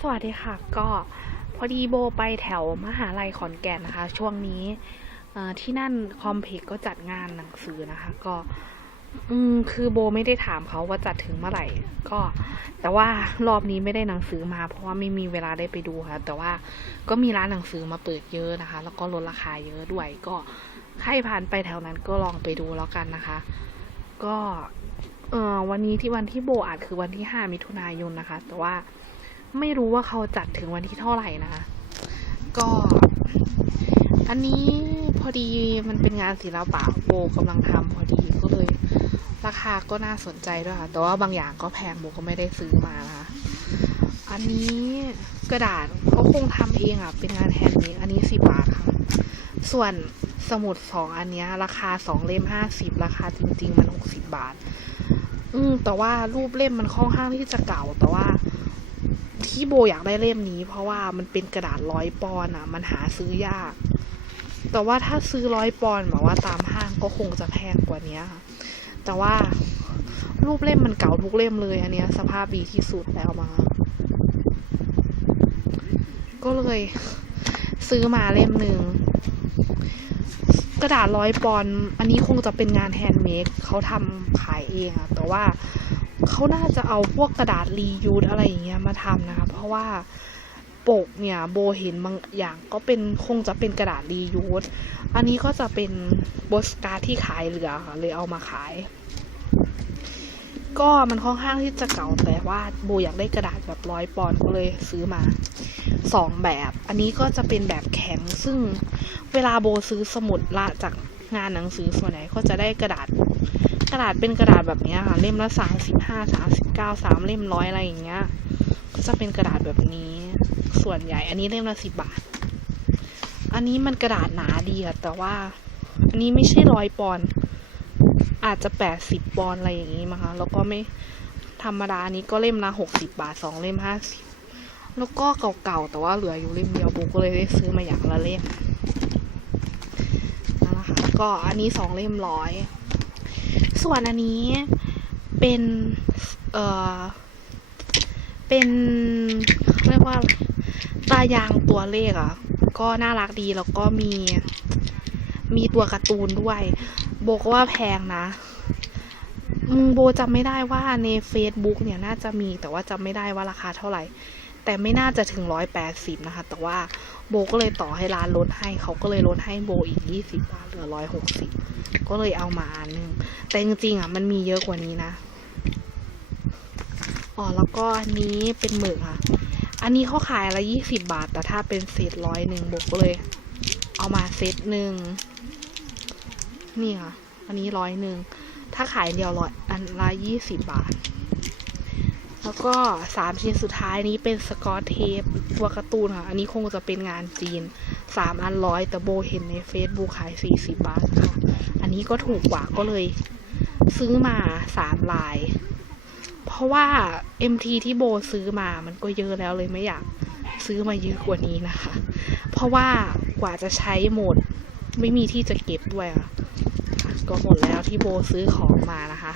สวัสดีค่ะ ก็พอดีโบไปแถวมหาลัยขอนแก่นนะคะ ช่วงนี้ที่นั่นคอมเพกก็จัดงานหนังสือนะคะ ก็อืมคือโบไม่ได้ถามเขาว่าจัดถึงเมื่อไหร่ ก็ แต่ว่ารอบนี้ไม่ได้หนังสือมา เพราะว่าไม่มีเวลาได้ไปดูค่ะ แต่ว่าก็มีร้านหนังสือมาเปิดเยอะนะคะ แล้วก็ลดราคาเยอะด้วย ก็ใครผ่านไปแถวนั้นก็ลองไปดูแล้วกันนะคะ ก็เออวันนี้ที่วันที่โบอัดคือวันที่ห้ามิถุนายนนะคะ แต่ว่า ไม่รู้ว่าเขาจัดถึงวันที่เท่าไหร่นะคะ ก็ อันนี้พอดีมันเป็นงานศิลปะโบกำลังทำพอดีก็เลย ราคาก็น่าสนใจด้วยค่ะ แต่ว่าบางอย่างก็แพงโบก็ไม่ได้ซื้อมานะคะอันนี้กระดาษเขาคงทำเองอะ เป็นงานแฮนด์เมดอันนี้สิบบาทค่ะ ส่วนสมุดสองอันเนี้ย ราคาสองเล่มห้าสิบราคาจริง ๆ มันหกสิบบาท อืมแต่ว่ารูปเล่มมันค่อนข้างที่จะเก่า แต่ว่า ที่โบอยากได้เล่มนี้ เพราะว่ามันเป็นกระดาษร้อยปอน์อะ มันหาซื้อยาก แต่ว่าถ้าซื้อร้อยปอน์แบบว่าตามห้างก็คงจะแพงกว่านี้ค่ะ แต่ว่ารูปเล่มมันเก่าทุกเล่มเลย อันเนี้ย สภาพดีที่สุดแล้วมา ก็เลย ซื้อมาเล่มหนึ่งกระดาษร้อยปอน์อันนี้คงจะเป็นงานแฮนด์เมดเขาทำขายเองอะแต่ว่า เขาน่าจะเอาพวกกระดาษรียูสอะไรอย่างเงี้ยมาทำนะคะ เพราะว่าปกเนี่ยโบเห็นบางอย่างก็เป็นคงจะเป็นกระดาษรียูสอันนี้ก็จะเป็นโบสการ์ดที่ขายเหลือค่ะเลยเอามาขาย ก็มันค่อนข้างที่จะเก่าแต่ว่าโบอยากได้กระดาษแบบร้อยปอนด์ก็เลยซื้อมาสองแบบ อันนี้ก็จะเป็นแบบแข็งซึ่งเวลาโบซื้อสมุดละจากงานหนังสือส่วนไหนก็จะได้กระดาษ กระดาษเป็นกระดาษแบบนี้ค่ะ เล่มละสามสิบห้าสามสิบเก้าสามเล่มร้อยอะไรอย่างเงี้ย ก็จะเป็นกระดาษแบบนี้ ส่วนใหญ่ อันนี้เล่มละสิบบาท อันนี้มันกระดาษหนาดีอะแต่ว่า อันนี้ไม่ใช่ร้อยปอน อาจจะแปดสิบปอนอะไรอย่างงี้มั้งคะ แล้วก็ไม่ธรรมดาอันนี้ก็เล่มละหกสิบบาทสองเล่มห้าสิบแล้วก็เก่าๆแต่ว่าเหลืออยู่เล่มเดียวโบก็เลยได้ซื้อมาอย่างละเล่มนั่นนะคะก็อันนี้สองเล่มร้อย ส่วนอันนี้เป็นเอ่อเป็นเรียกว่าตายางตัวเลขอะ่ะ ก็น่ารักดีแล้วก็มีมีตัวการ์ตูนด้วยโบก็ว่าแพงนะอืมโบจำไม่ได้ว่าใน Facebook เนี่ยน่าจะมีแต่ว่าจำไม่ได้ว่าราคาเท่าไหร่ แต่ไม่น่าจะถึงร้อยแปดสิบนะคะ แต่ว่าโบก็เลยต่อให้ร้านลดให้ เขาก็เลยลดให้โบอีกยี่สิบบาทเหลือร้อยหกสิบก็เลยเอามาอันหนึง แต่จริงๆอะมันมีเยอะกว่านี้นะ อ๋อแล้วก็อันนี้เป็นหมึกค่ะ อันนี้เขาขายละยี่สิบบาท แต่ถ้าเป็นเศษร้อยหนึ่งโบก็เลย เอามาเซตหนึ่งนี่ค่ะ อันนี้ร้อยหนึ่ง ถ้าขายเดียวร้อยอันละยี่สิบบาท แล้วก็สามชิ้นสุดท้ายนี้เป็นสกอตเทปตัวการ์ตูนค่ะ อันนี้คงจะเป็นงานจีนสามอันร้อยแต่โบเห็นใน Facebook ขายสี่สิบบาทค่ะ อันนี้ก็ถูกกว่าก็เลยซื้อมาสามลาย เพราะว่า MT ที่โบซื้อมามันก็เยอะแล้วเลยไม่อยากซื้อมาเยอะกว่านี้นะคะ เพราะว่ากว่าจะใช้หมดไม่มีที่จะเก็บด้วยอะ ก็หมดแล้วที่โบซื้อของมานะคะ